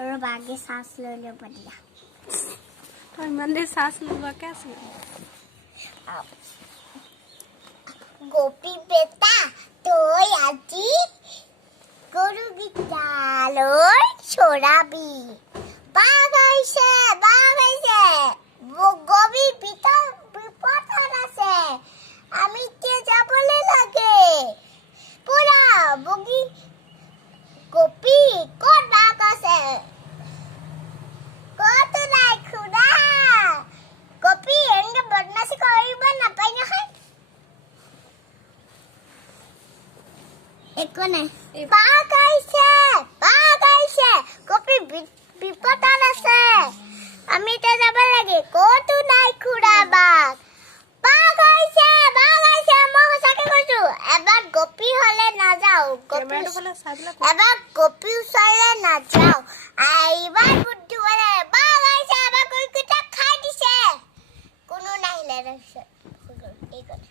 और बाकी सांस ले ले बढ़िया तो मंदिर सांस लूंगा कैसे गोपी बेटा तो आजी গরু গিটালোর ছোড়াবি বাঘ আইছে গবি ভিতর বিপদ আছে আমি কে যাবলে লাগে পুরা বগি গোপী কোন বাঘ আছে কত নাই খুদা গোপী এঙ্গে বদমাশি করিব না পাই না হয় একনে বাঘ আইছে গোপী বিপদ আছে আমি তে যাব লাগে কত নাই খুড়া বাঘ আইছে মই সঁচাকে কৈছো এবাৰ গোপী হলে না যাও এবাৰ গোপী ওচৰলে না যাও এইবাৰ বুদ্ধি বলে বাঘ আইছে এবাৰ কুকুৰটা খাই দিছে কোনো নাহিলে এই কথা